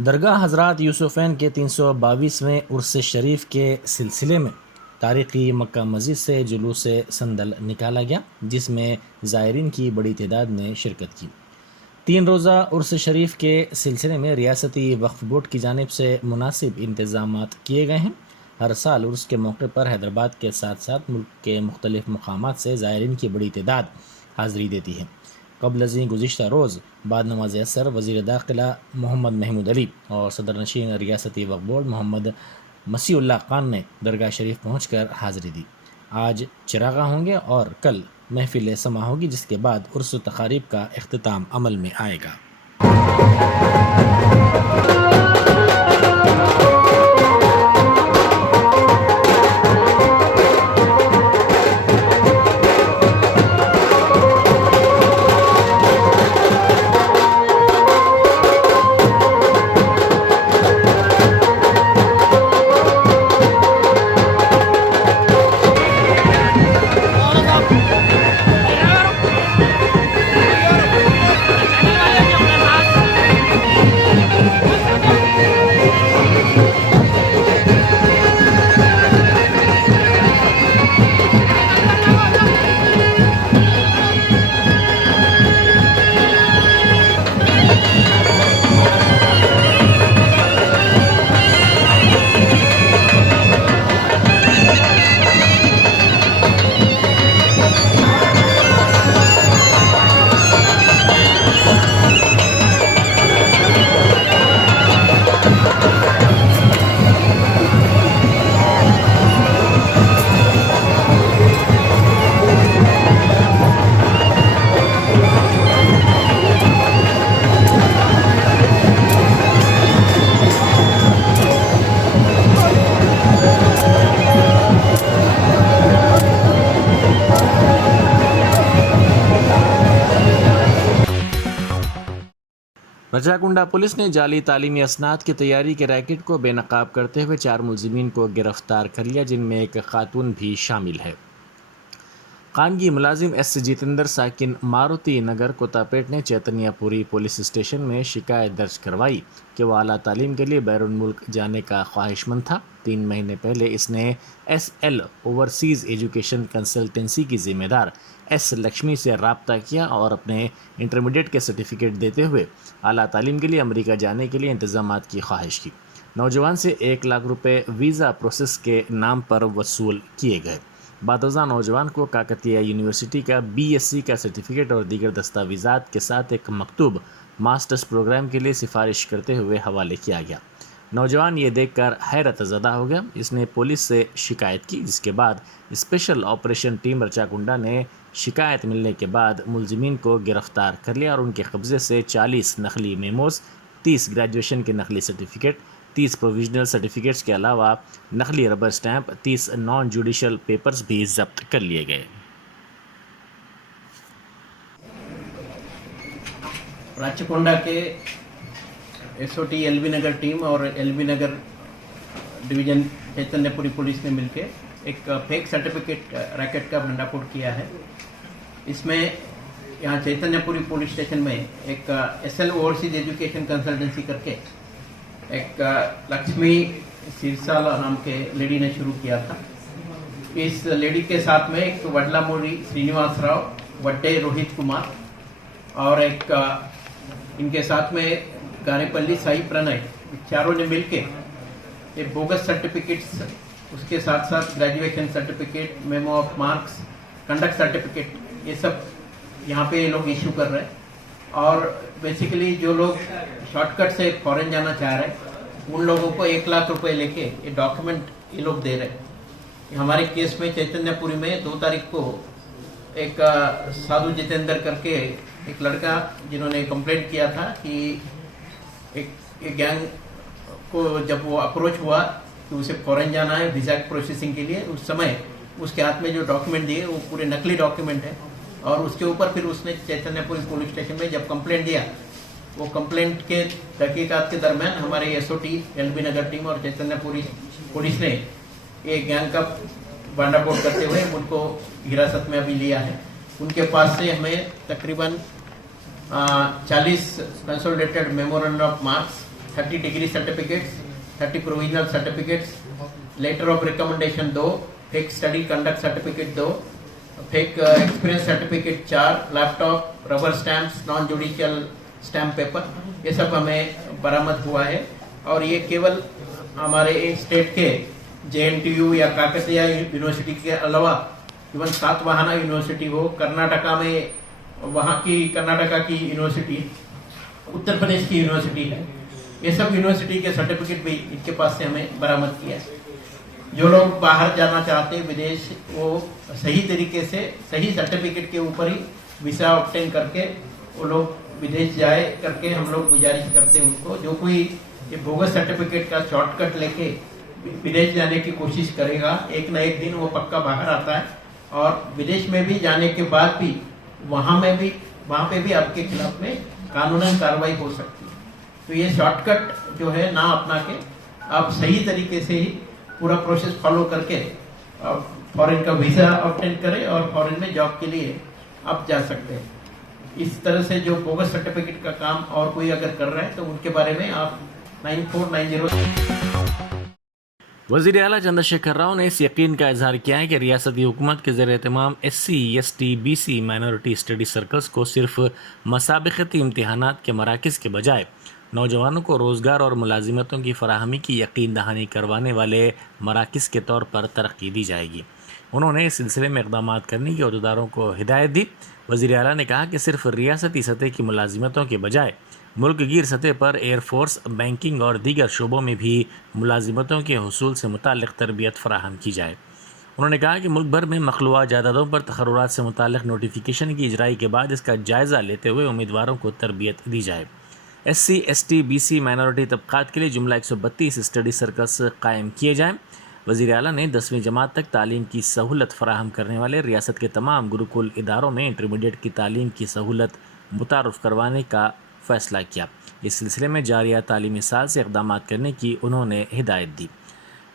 दरगाह हज़रात यूसुफ़ैन के 322वें उर्स शरीफ के सिलसिले में तारीख़ी मक्का मस्जिद से जुलूस संदल निकाला गया, जिसमें ज़ायरीन की बड़ी तादाद ने शिरकत की। 3 रोज़ा उर्स शरीफ के सिलसिले में रियासती वक्फ़ बोर्ड की जानिब से मुनासिब इंतज़ामात किए गए हैं। हर साल उर्स के मौके पर हैदराबाद के साथ साथ मुल्क के मुख्तलिफ़ मकामात से ज़ायरीन की बड़ी तादाद हाज़िरी देती है। कबल अज़ीं गुज़िश्ता रोज़ बाद नमाज असर वज़ीर दाखिला मोहम्मद महमूद अली और सदर नशीन रियासती वक्फ़ बोर्ड मोहम्मद मसीउल्लाह खान ने दरगाह शरीफ पहुँचकर हाज़िरी दी। आज चिरागा होंगे और कल महफिल समा होगी, जिसके बाद उर्स तकारीब का इख्तिताम अमल में आएगा। रजाकुंडा पुलिस ने जाली तालीमी असनाद की तैयारी के रैकेट को बेनकाब करते हुए 4 मुलजिमीन को गिरफ्तार कर लिया, जिनमें एक खातून भी शामिल है। खानगी मुलाजिम एस जितेंद्र साकिन मारुति नगर कोतापेट ने चैतन्यपुरी पुलिस स्टेशन में शिकायत दर्ज करवाई कि वह आला तालीम के लिए बैरून मुल्क जाने का ख्वाहिशमंद था। 3 महीने पहले इसने SL ओवरसीज़ एजुकेशन कंसल्टेंसी की ज़िम्मेदार S लक्ष्मी से रब्ता किया और अपने इंटरमीडिएट के सर्टिफिकेट देते हुए आला तालीम के लिए अमेरिका जाने के लिए इंतज़ामात की ख्वाहिश की। नौजवान से 1 लाख रुपये वीज़ा प्रोसेस के नाम पर वसूल किए गए। बादौज़ा नौजवान को काकतीय यूनिवर्सिटी का BSc का सर्टिफिकेट और दीगर दस्तावेज़ात के साथ एक मकतूब मास्टर्स प्रोग्राम के लिए सिफारिश करते हुए हवाले किया गया। नौजवान ये देखकर हैरत ज़दा हो गया। इसने पुलिस से शिकायत की, जिसके बाद स्पेशल ऑपरेशन टीम रचाकुंडा ने शिकायत मिलने के बाद मुलजिमीन को गिरफ्तार कर लिया और उनके कब्ज़े से 40 नकली मेमोज़, 30 ग्रेजुएशन के नकली सर्टिफिकेट, 30 प्रोविजनल सर्टिफिकेट्स के अलावा नकली rubber stamp, 30 non judicial papers भी जब्त कर लिए गए। राचकोंडा के SOT LB नगर टीम और LB नगर डिवीज़न चैतन्यपुरी पुलिस ने मिलकर एक फेक सर्टिफिकेट रैकेट का भंडाफोड़ किया है। इसमें यहाँ चैतन्यपुरी पुलिस स्टेशन में एक SL ओवरसीज एजुकेशन कंसल्टेंसी करके एक लक्ष्मी सिरसाला नाम के लेडी ने शुरू किया था। इस लेडी के साथ में एक वडलामूरी श्रीनिवास राव, वड्डे रोहित कुमार और एक इनके साथ में गारेपल्ली साई प्रणय, चारों ने मिलके ये बोगस सर्टिफिकेट्स, उसके साथ साथ graduation certificate, memo of marks, conduct certificate, ये सब यहाँ पे ये लोग इशू कर रहे हैं। और बेसिकली जो लोग शॉर्टकट से फॉरेन जाना चाह रहे हैं उन लोगों को 1 लाख रुपए लेके ये डॉक्यूमेंट ये लोग दे रहे हैं। हमारे केस में चैतन्यपुरी में 2 तारीख को एक साधु जितेंद्र करके एक लड़का जिन्होंने कंप्लेंट किया था कि एक गैंग को जब वो अप्रोच हुआ कि उसे फॉरेन जाना है वीज़ा प्रोसेसिंग के लिए, उस समय उसके हाथ में जो डॉक्यूमेंट दिए वो पूरे नकली डॉक्यूमेंट है। और उसके ऊपर फिर उसने चैतन्यपुरी पुलिस स्टेशन में जब कंप्लेंट दिया, वो कंप्लेंट के तहकीकात के दरमियान हमारे SOT LB नगर टीम और चैतन्यपुरी पुलिस ने एक गैंग का भंडाफोड़ करते हुए उनको हिरासत में अभी लिया है। उनके पास से हमें तकरीबन 40 consolidated memorandum of marks, 30 degree certificates, 30 provisional certificates, letter of recommendation 2, fake study conduct certificate 2, fake experience certificate 4, laptop, rubber stamps, non judicial stamp paper, ये सब हमें बरामद हुआ है। और ये केवल हमारे स्टेट के JNTU या काकतीय यूनिवर्सिटी के अलावा इवन सातवाहना यूनिवर्सिटी हो, कर्नाटका में वहाँ की कर्नाटका की यूनिवर्सिटी, उत्तर प्रदेश की यूनिवर्सिटी है, ये सब यूनिवर्सिटी के सर्टिफिकेट भी इनके पास से हमें बरामद किया है। जो लोग बाहर जाना चाहते हैं विदेश, वो सही तरीके से सही सर्टिफिकेट के ऊपर ही वीसा ऑब्टेन करके वो लोग विदेश जाए करके हम लोग गुजारिश करते हैं उनको। जो कोई ये बोगस सर्टिफिकेट का शॉर्टकट लेके विदेश जाने की कोशिश करेगा, एक न एक दिन वो पक्का बाहर आता है और विदेश में भी जाने के बाद भी वहाँ पे भी आपके खिलाफ में कानूनन कार्रवाई हो सकती है। तो ये शॉर्टकट जो है ना अपना के आप सही तरीके से ही पूरा प्रोसेस फॉलो करके फॉरेन का वीजा ऑब्टेन करें और फॉरेन में जॉब के लिए आप जा सकते हैं। इस तरह से जो बोगस सर्टिफिकेट का काम और कोई अगर कर रहा है तो उनके बारे में आप 9490। वज़ीर आला चंद्रशेखर राव ने इस यकीन का इजहार किया है कि रियासती हुकूमत के ज़ेर एहतमाम SC, ST, BC minority study circles को सिर्फ मसाबक़ती इम्तहानात के मराकज़ के बजाय नौजवानों को रोज़गार और मुलाजिमतों की फ़राहमी की यकीन दहानी करवाने वाले मराकज़ के तौर पर तरक्की दी जाएगी। उन्होंने इस सिलसिले में इक़दाम करने की अहदेदारों को हिदायत दी। वज़ीर आला ने कहा कि सिर्फ रियासती सतह की मुलाजिमतों के बजाय मुल्क गिर सतह पर एयरफोर्स, बैंकिंग और दीगर शोबों में भी मुलाजिमतों के हुसूल से मुताल्लिक़ तरबियत फ़राहम की जाए। उन्होंने कहा कि मुल्क भर में मखलूआ जायदादों पर तक़र्रुरात से मुताल्लिक़ नोटिफिकेशन की इजराई के बाद इसका जायज़ा लेते हुए उम्मीदवारों को तरबियत दी जाए। SC, ST, BC माइनॉरिटी तबक़ात के लिए जुमला 132 स्टडी सर्कल्स कायम किए जाएँ। वज़ीर आला ने 10वीं जमात तक तालीम की सहूलत फ़राहम करने वाले रियासत के तमाम गुरुकुल इदारों में इंटरमीडिएट की तालीम की सहूलत मुतारुफ़ करवाने का फ़ैसला किया। इस सिलसिले में जारिया तालीमी साल से इक़दाम करने की उन्होंने हिदायत दी।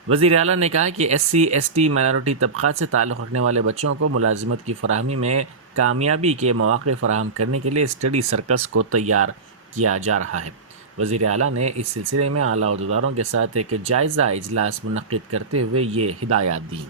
वज़ीर आला ने कहा कि SC, ST माइनॉरिटी तबक़ात से ताल्लुक़ रखने वाले बच्चों को मुलाजिमत की फ़राहमी में कामयाबी के मौक़े फ़राहम करने के लिए स्टडी सर्कल्स को तैयार किया जा रहा है। वज़ीर आला ने इस सिलसिले में आला अहदेदारों के साथ एक जायज़ा इजलास मुनक़्क़िद करते हुए ये हिदायत दी।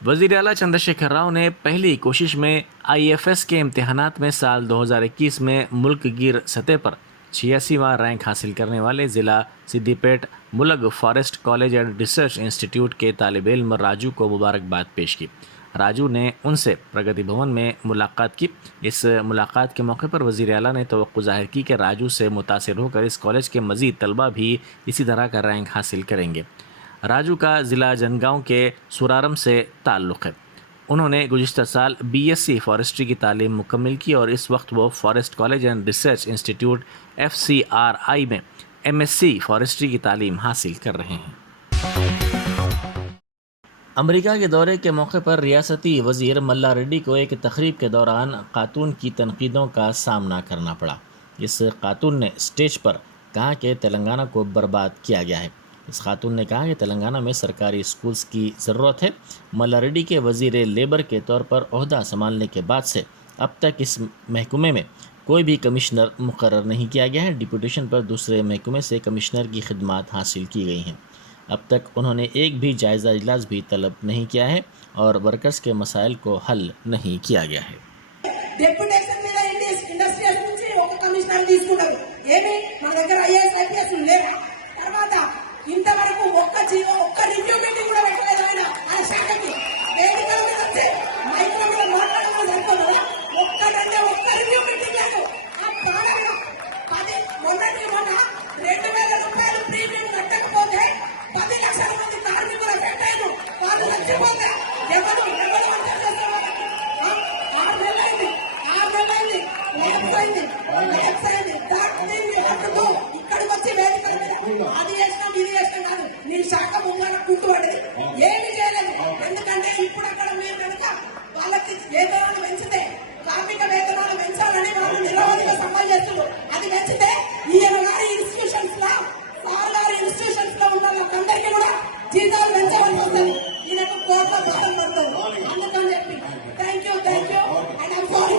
वज़ीर आला चंद्रशेखर राव ने पहली कोशिश में IFS के इम्तहानात में साल 2021 में मुल्क गिर सतह पर 86वां रैंक हासिल करने वाले ज़िला Siddipet Mulug forest college and research institute के तालिब इल्म राजू को मुबारकबाद पेश की। राजू ने उनसे प्रगति भवन में मुलाकात की। इस मुलाकात के मौके पर वज़ीर आला ने तवक्को ज़ाहिर की कि राजू से मुतासिर होकर इस कॉलेज के मज़ीद तलबा भी इसी तरह का रैंक हासिल करेंगे। राजू का ज़िला जनगांव के सुरारम से ताल्लुक़ है। उन्होंने गुज़िश्ता साल BSc फॉरेस्ट्री की तालीम मुकम्मिल की और इस वक्त वो forest college and research institute FCRI में MSc फॉरेस्ट्री की तालीम हासिल कर रहे हैं। अमेरिका के दौरे के मौके पर रियासती वज़ीर मल्ला रेड्डी को एक तकरीब के दौरान खातून की तनकीदों का सामना करना पड़ा। इस खातून ने स्टेज पर कहा कि तेलंगाना को बर्बाद किया गया है। इस खातून ने कहा कि तेलंगाना में सरकारी स्कूल्स की ज़रूरत है। मल्ला रेड्डी के वज़ीर लेबर के तौर पर ओहदा संभालने के बाद से अब तक इस महकमे में कोई भी कमिश्नर मुकर्रर नहीं किया गया है। डिप्यूटेशन पर दूसरे महकमे से कमिश्नर की खिदमात हासिल की गई हैं। अब तक उन्होंने एक भी जायज़ा इजलास भी तलब नहीं किया है और वर्कर्स के मसाइल को हल नहीं किया गया है। డెప్యుటేషన్ మీద ఇండస్ట్రియల్స్ నుంచి ఒక కమిషనర్ తీసుకున్నారు. ఏమి మన దగ్గర IAS IPS లేవా? తర్వాత ఇంతవరకు ఒక్క జీవో ఒక్క రివ్యూ మీటింగ్ కూడా పెట్టలేదు ఆయన శాఖకి. వేదికల మీద వచ్చి మైక్రో మీద మాట్లాడడం సరిపోదా? ఒక్కటంటే ఒక్క రివ్యూ మీటింగ్ లేదు. ఆ ప్రాణంలో 10 మొన్నటి మొన్న 2000 రూపాయలు ప్రీమియం కట్టకపోతే 10 లక్షల మంది కార్మికులు ఎఫెక్ట్ అయ్యారు. వాళ్ళు చచ్చిపోతే ఎవరు వంట చేస్తారు? 6 నెలలైంది ఇక్కడికి వచ్చి వేదికల మీద అది చేసినాం ఇది చేసినాం కాదు. నీ శాఖ ముంగన కూర్చోబడి ఏమి చేయలేదు. ఎందుకంటే ఇప్పుడు అక్కడ మీరు కనుక వాళ్ళకి వేతనాలు పెంచితే కార్మిక వేతనాలు పెంచాలని వాళ్ళు నిరవధిక సమ్మె చేస్తున్నారు. అది పెంచితే ఈయన గారి ఇన్స్టిట్యూషన్స్ లో సార్ గారి ఇన్స్టిట్యూషన్స్ లో ఉన్న వాళ్ళందరికీ కూడా జీతాలు పెంచవలసి వస్తుంది. ఈయనకు కోట్ల భారం పడుతుంది. అందుకని చెప్పి thank you and I'm sorry.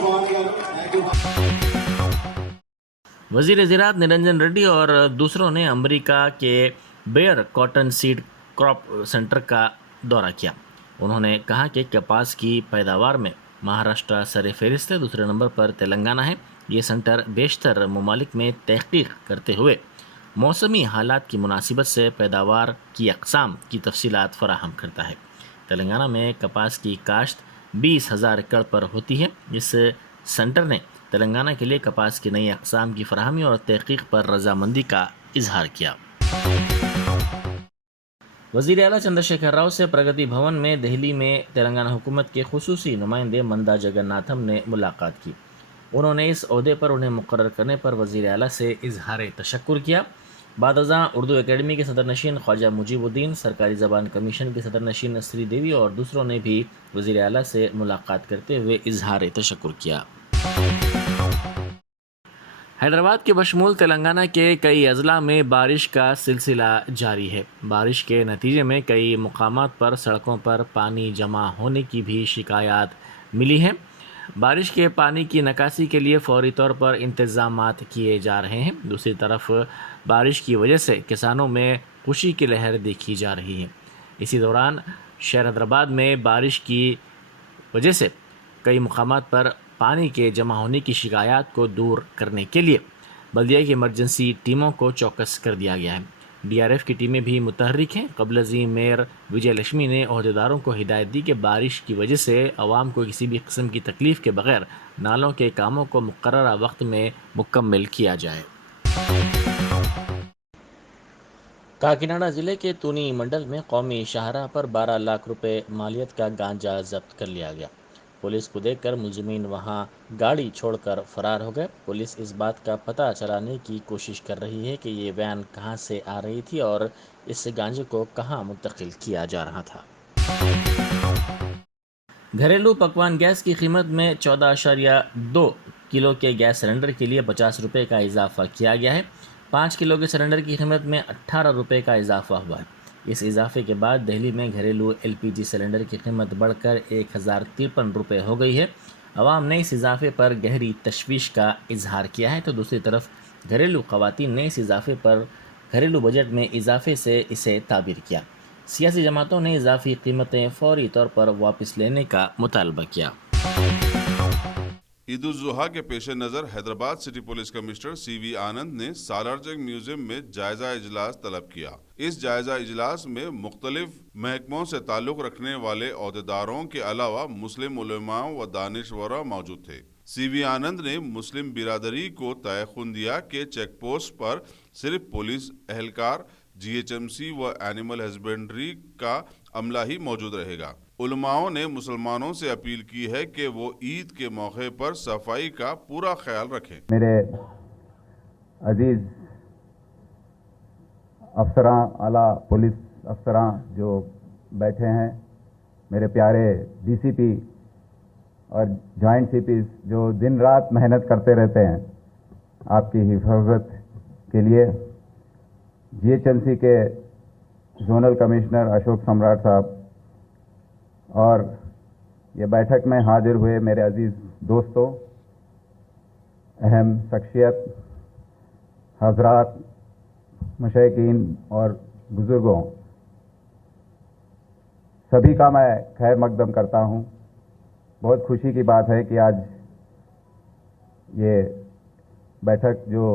वजीर ज़राअत निरंजन रेड्डी और दूसरों ने अमेरिका के Bayer cotton seed crop centre का दौरा किया। उन्होंने कहा कि कपास की पैदावार में महाराष्ट्र सर-ए-फ़हरिस्त है, दूसरे नंबर पर तेलंगाना है। ये सेंटर बेशतर ममालिक में तहक़ीक़ करते हुए मौसमी हालात की मुनासिबत से पैदावार की अक़साम की तफ़सीलात फ़राहम करता है। तेलंगाना में कपास की काश्त 20,000 एकड़ पर होती है। इस सेंटर ने तेलंगाना के लिए कपास की नई अक़साम की फराहमी और तहक़ीक़ पर रजामंदी का इजहार किया। वज़ीर आला चंद्रशेखर राव से प्रगति भवन में दिल्ली में तेलंगाना हुकूमत के खुसूसी नुमाइंदे मंदा जगन्नाथम ने मुलाकात की। उन्होंने इस ओहदे पर उन्हें मुकर्रर करने पर वज़ीर आला से इजहार तशक्कुर किया। बादअज़ां उर्दू एकेडमी के सदरनशीन ख्वाजा मुजीबुद्दीन, सरकारी ज़बान कमीशन के सदरनशीन श्रीदेवी और दूसरों ने भी वज़ीर आला से मुलाकात करते हुए इजहार तशक्कुर किया। हैदराबाद के बशमूल तेलंगाना के कई अजला में बारिश का सिलसिला जारी है। बारिश के नतीजे में कई मुकामात पर सड़कों पर पानी जमा होने की भी शिकायत मिली है। बारिश के पानी की निकासी के लिए फौरी तौर पर इंतज़ामात किए जा रहे हैं। दूसरी तरफ बारिश की वजह से किसानों में खुशी की लहर देखी जा रही है। इसी दौरान शहर हैदराबाद में बारिश की वजह से कई मुकामात पर पानी के जमा होने की शिकायत को दूर करने के लिए बल्दिया की इमरजेंसी टीमों को चौकस कर दिया गया है। DRF की टीमें भी मुतहर्रिक हैं। क़ब्ल-अज़ीम मेयर विजय लक्ष्मी ने अहदेदारों को हिदायत दी कि बारिश की वजह से अवाम को किसी भी किस्म की तकलीफ़ के बगैर नालों के कामों को मुक़र्ररा वक्त में मुकम्मल किया जाए। काकीनाडा ज़िले के तूनी मंडल में कौमी शाहराह पर 12 लाख रुपए मालियत का गांजा जब्त कर लिया गया। पुलिस को देखकर मुलजिमीन वहां गाड़ी छोड़कर फरार हो गए। पुलिस इस बात का पता चलाने की कोशिश कर रही है कि ये वैन कहां से आ रही थी और इस गांजे को कहां मुंतकिल किया जा रहा था। घरेलू पकवान गैस की कीमत में 14.2 किलो के गैस सिलेंडर के लिए 50 रुपये का इजाफा किया गया है। 5 किलो के सिलेंडर की कीमत में 18 रुपये का इजाफा हुआ है। इस इजाफे के बाद दिल्ली में घरेलू LPG सिलेंडर की कीमत बढ़कर 1053 रुपये हो गई है। अवाम ने इस इजाफे पर गहरी तशवीश का इजहार किया है, तो दूसरी तरफ घरेलू ख़वातीन ने इस इजाफे पर घरेलू बजट में इजाफे से इसे ताबीर किया। सियासी जमातों ने इजाफी कीमतें फौरी तौर पर वापस लेने का मुतालबा किया। ईद उल जुहा के पेश नज़र Hyderabad city police commissioner CV आनंद ने सालारजंग म्यूजियम में जायजा इजलास तलब किया। इस जायजा इजलास में मुख्तलिफ महकमों से ताल्लुक रखने वाले अहदेदारों के अलावा मुस्लिम उलमाओं व दानिशवरा मौजूद थे। CV आनंद ने मुस्लिम बिरादरी को तयखुन दिया कि चेक पोस्ट पर सिर्फ पुलिस एहलकार, GHMC व एनिमल हस्बेंड्री का अमला ही मौजूद रहेगा। उलमाओं ने मुसलमानों से अपील की है कि वो ईद के मौके पर सफाई का पूरा ख्याल रखें। मेरे अजीज अफसरान, आला पुलिस अफसरान जो बैठे हैं, मेरे प्यारे DCP और जॉइंट CPs जो दिन रात मेहनत करते रहते हैं आपकी हिफाजत के लिए, GHMC के जोनल कमिश्नर अशोक सम्राट साहब और ये बैठक में हाजिर हुए मेरे अजीज़ दोस्तों, अहम शख्सियत, हजरात, मशाइकीन और बुज़ुर्गों, सभी का मैं खैर मकदम करता हूँ। बहुत खुशी की बात है कि आज ये बैठक जो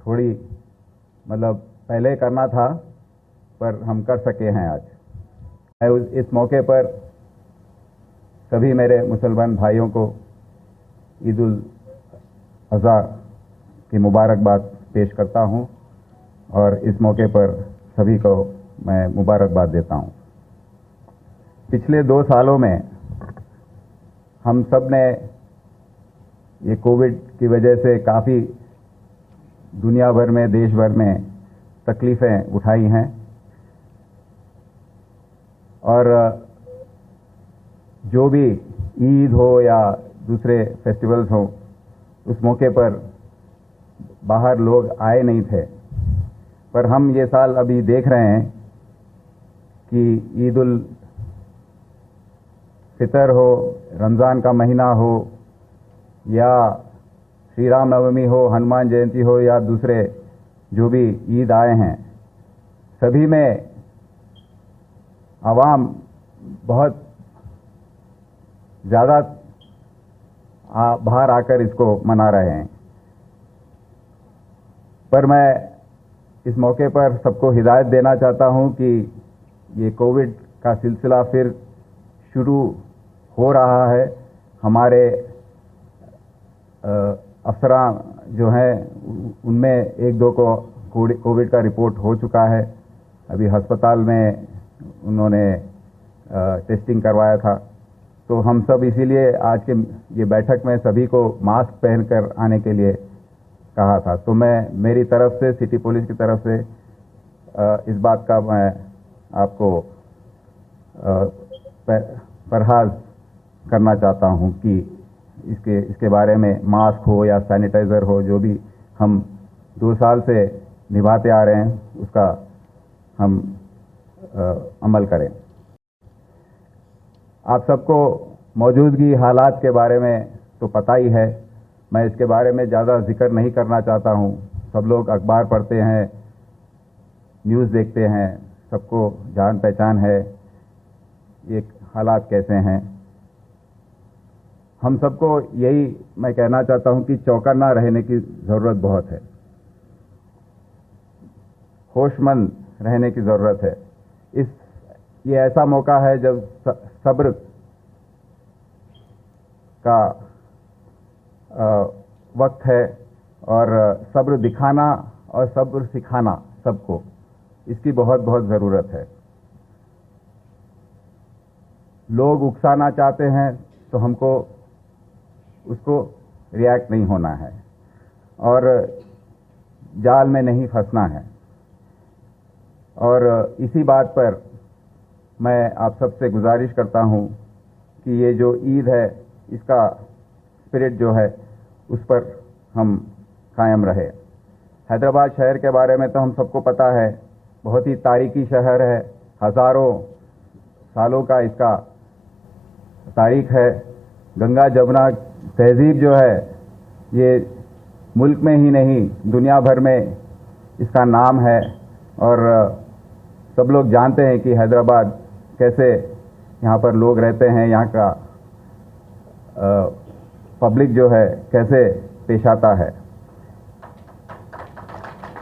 थोड़ी पहले करना था पर हम कर सके हैं आज। मैं इस मौके पर सभी मेरे मुसलमान भाइयों को ईद उल अज़हा की मुबारकबाद पेश करता हूं और इस मौके पर सभी को मैं मुबारकबाद देता हूं। पिछले 2 सालों में हम सब ने ये कोविड की वजह से काफ़ी दुनिया भर में, देश भर में तकलीफ़ें उठाई हैं और जो भी ईद हो या दूसरे फेस्टिवल्स हो, उस मौके पर बाहर लोग आए नहीं थे। पर हम ये साल अभी देख रहे हैं कि ईद उल फितर हो, रमज़ान का महीना हो या श्री राम नवमी हो, हनुमान जयंती हो या दूसरे जो भी ईद आए हैं, सभी में आवाम बहुत ज़्यादा बाहर आकर इसको मना रहे हैं। पर मैं इस मौके पर सबको हिदायत देना चाहता हूं कि ये कोविड का सिलसिला फिर शुरू हो रहा है। हमारे अफसरान जो हैं उनमें एक दो को कोविड का रिपोर्ट हो चुका है। अभी अस्पताल में उन्होंने टेस्टिंग करवाया था। तो हम सब इसीलिए आज के ये बैठक में सभी को मास्क पहनकर आने के लिए कहा था। तो मैं मेरी तरफ से, सिटी पुलिस की तरफ से इस बात का मैं आपको परहाज करना चाहता हूं कि इसके बारे में मास्क हो या सैनिटाइज़र हो, जो भी हम 2 साल से निभाते आ रहे हैं, उसका हम अमल करें। आप सबको मौजूदगी हालात के बारे में तो पता ही है, मैं इसके बारे में ज़्यादा जिक्र नहीं करना चाहता हूं। सब लोग अखबार पढ़ते हैं, न्यूज़ देखते हैं, सबको जान पहचान है ये हालात कैसे हैं। हम सबको यही मैं कहना चाहता हूं कि चौकन्ना रहने की ज़रूरत बहुत है, होशमंद रहने की ज़रूरत है। ये ऐसा मौका है जब सब्र का वक्त है और सब्र दिखाना और सब्र सिखाना सबको, इसकी बहुत बहुत ज़रूरत है। लोग उकसाना चाहते हैं तो हमको उसको रिएक्ट नहीं होना है और जाल में नहीं फंसना है। और इसी बात पर मैं आप सबसे गुजारिश करता हूं कि ये जो ईद है, इसका स्पिरिट जो है उस पर हम कायम रहे। हैदराबाद शहर के बारे में तो हम सबको पता है, बहुत ही तारीखी शहर है, हज़ारों सालों का इसका तारीख है। गंगा जमुना तहजीब जो है ये मुल्क में ही नहीं दुनिया भर में इसका नाम है और सब लोग जानते हैं कि हैदराबाद कैसे यहाँ पर लोग रहते हैं, यहाँ का पब्लिक जो है कैसे पेश आता है,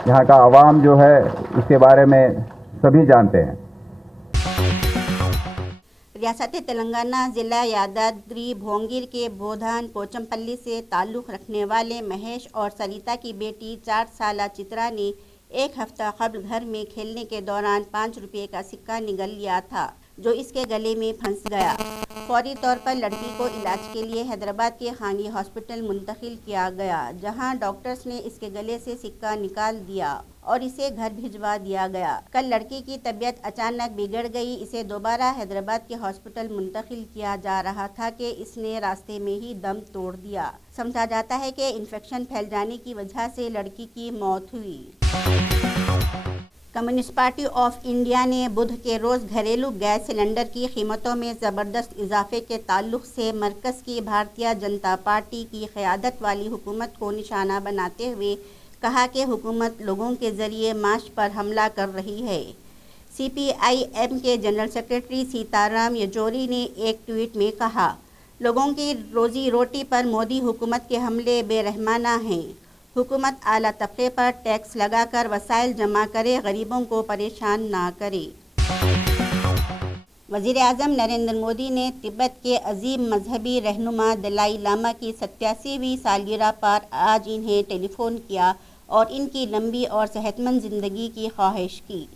यहाँ का आवाम जो है उसके बारे में सभी जानते हैं। रियासत तेलंगाना ज़िला यादाद्री भोंगिर के बोधान पोचमपल्ली से ताल्लुक़ रखने वाले महेश और सरिता की बेटी 4 साला चित्रा ने एक हफ्ता कबल घर में खेलने के दौरान 5 रुपये का सिक्का निगल लिया था, जो इसके गले में फंस गया। फौरी तौर पर लड़की को इलाज के लिए हैदराबाद के खानी हॉस्पिटल मुंतकिल किया गया, जहां डॉक्टर्स ने इसके गले से सिक्का निकाल दिया और इसे घर भिजवा दिया गया। कल लड़की की तबीयत अचानक बिगड़ गई। इसे दोबारा हैदराबाद के हॉस्पिटल मुंतकिल किया जा रहा था कि इसने रास्ते में ही दम तोड़ दिया। समझा जाता है कि इन्फेक्शन फैल जाने की वजह से लड़की की मौत हुई। कम्युनिस्ट पार्टी ऑफ इंडिया ने बुध के रोज़ घरेलू गैस सिलेंडर की कीमतों में ज़बरदस्त इजाफे के ताल्लुक से मरकज़ की भारतीय जनता पार्टी की क़यादत वाली हुकूमत को निशाना बनाते हुए कहा कि हुकूमत लोगों के ज़रिए माश पर हमला कर रही है। CPIM के जनरल सेक्रेटरी सीताराम येचूरी ने एक ट्वीट में कहा, लोगों की रोज़ी रोटी पर मोदी हुकूमत के हमले बेरहमाना हैं। हुकूमत आला तबके पर टैक्स लगाकर वसाइल जमा करे, गरीबों को परेशान ना करे। वज़ीर-ए-आज़म नरेंद्र मोदी ने तिब्बत के अजीम मजहबी रहनुमा दलाई लामा की 87वीं सालगिरह पर आज इन्हें टेलीफोन किया और इनकी लंबी और सेहतमंद ज़िंदगी की ख्वाहिश की।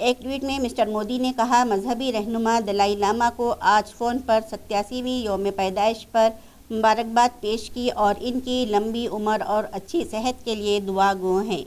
एक ट्वीट में मिस्टर मोदी ने कहा, मजहबी रहनुमा दलाई लामा को आज फ़ोन पर 87वीं यौम पैदाइश पर मुबारकबाद पेश की और इनकी लंबी उम्र और अच्छी सेहत के लिए दुआ गो हैं।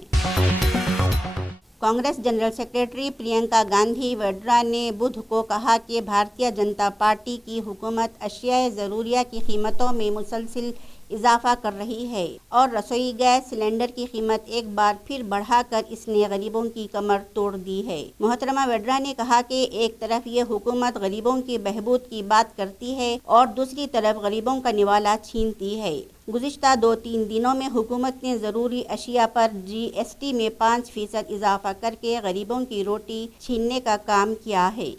कांग्रेस जनरल सेक्रेटरी प्रियंका गांधी वड्रा ने बुध को कहा कि भारतीय जनता पार्टी की हुकूमत अशियाए ज़रूरिया की कीमतों में मुसलसिल इजाफा कर रही है और रसोई गैस सिलेंडर की कीमत एक बार फिर बढ़ाकर इसने गरीबों की कमर तोड़ दी है। मोहतरमा वड्रा ने कहा कि एक तरफ ये हुकूमत गरीबों की बहबूद की बात करती है और दूसरी तरफ गरीबों का निवाला छीनती है। गुज़िश्ता 2-3 दिनों में हुकूमत ने ज़रूरी अशिया पर GST में 5% इजाफा करके गरीबों की रोटी छीनने का काम किया है।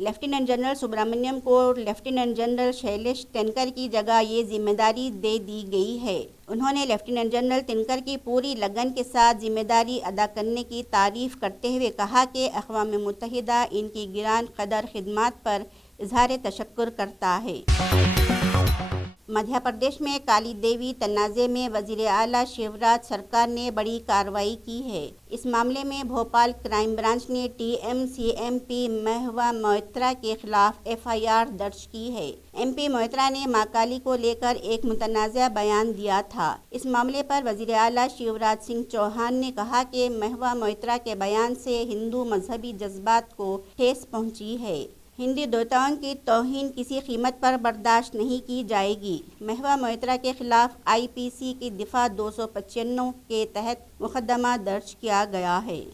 लेफ्टिनेंट जनरल सुब्रमण्यम को लेफ्टिनेंट जनरल शैलेश तिनकर की जगह ये जिम्मेदारी दे दी गई है। उन्होंने लेफ्टिनेंट जनरल तिनकर की पूरी लगन के साथ जिम्मेदारी अदा करने की तारीफ करते हुए कहा कि अक़वाम मुत्तहिदा इनकी गिरान कदर खिदमत पर इजहार तशक्कुर करता है। मध्य प्रदेश में काली देवी तनाज़े में वज़ीर आला शिवराज सरकार ने बड़ी कार्रवाई की है। इस मामले में भोपाल क्राइम ब्रांच ने TMC-MP महवा मोइत्रा के खिलाफ FIR दर्ज की है। MP मोइत्रा ने मां काली को लेकर एक मुतनाज़ा बयान दिया था। इस मामले पर वज़ीर आला शिवराज सिंह चौहान ने कहा कि महवा मोइत्रा के बयान से हिंदू मजहबी जज्बात को ठेस पहुंची है। हिंदी देवताओं की तौहीन किसी कीमत पर बर्दाश्त नहीं की जाएगी। महवा मोइत्रा के खिलाफ IPC की दिफा 295 के तहत मुकदमा दर्ज किया गया है।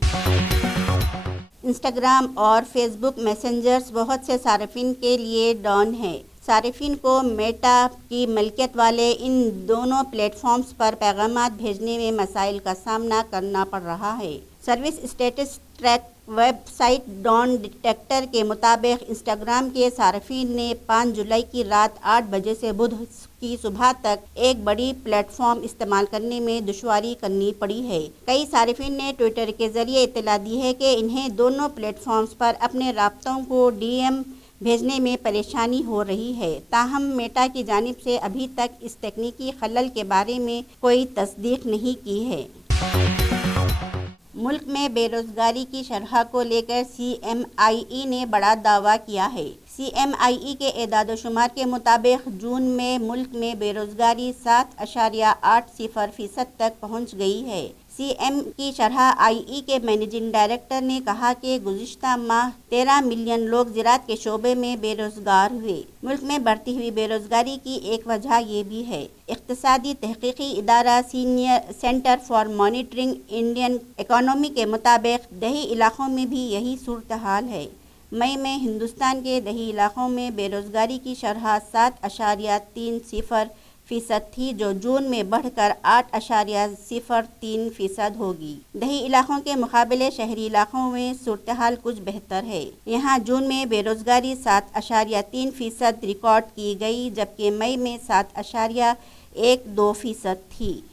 इंस्टाग्राम और फेसबुक मैसेंजर्स बहुत से सार्फिन के लिए डॉन है। सार्फिन को मेटा की मलकियत वाले इन दोनों प्लेटफॉर्म्स पर पैगामात भेजने में मसाइल का सामना करना पड़ रहा है। Service status track website Downdetector के मुताबिक इंस्टाग्राम के सार्फिन ने 5 जुलाई की रात 8 बजे से बुध की सुबह तक एक बड़ी प्लेटफॉर्म इस्तेमाल करने में दुश्वारी करनी पड़ी है। कई सार्फिन ने ट्विटर के जरिए इत्तला दी है कि इन्हें दोनों प्लेटफॉर्म्स पर अपने राब्तों को DM भेजने में परेशानी हो रही है। ताहम मेटा की जानिब से अभी तक इस तकनीकी खलल के बारे में कोई तस्दीक नहीं की है। मुल्क में बेरोजगारी की शरह को लेकर CMIE ने बड़ा दावा किया है। CMIE के एदाद-ओ-शुमार के मुताबिक जून में मुल्क में बेरोजगारी 7.80% तक पहुंच गई है। CM की शरह IE के मैनेजिंग डायरेक्टर ने कहा कि गुज़िश्ता माह 13 मिलियन लोग ज़राअत के शोबे में बेरोजगार हुए। मुल्क में बढ़ती हुई बेरोजगारी की एक वजह ये भी है। इक़्तिसादी तहक़ीक़ी इदारा senior centre for monitoring Indian economy के मुताबिक दही इलाक़ों में भी यही सूरत हाल है। मई में हिंदुस्तान के दही इलाक़ों में बेरोजगारी की शरह 7.30% थी, जो जून में बढ़कर 8.03% होगी। दही इलाक़ों के मुकाबले शहरी इलाक़ों में सूरत हाल कुछ बेहतर है। यहाँ जून में बेरोजगारी 7.3% रिकॉर्ड की गई, जबकि मई में 7.12% थी।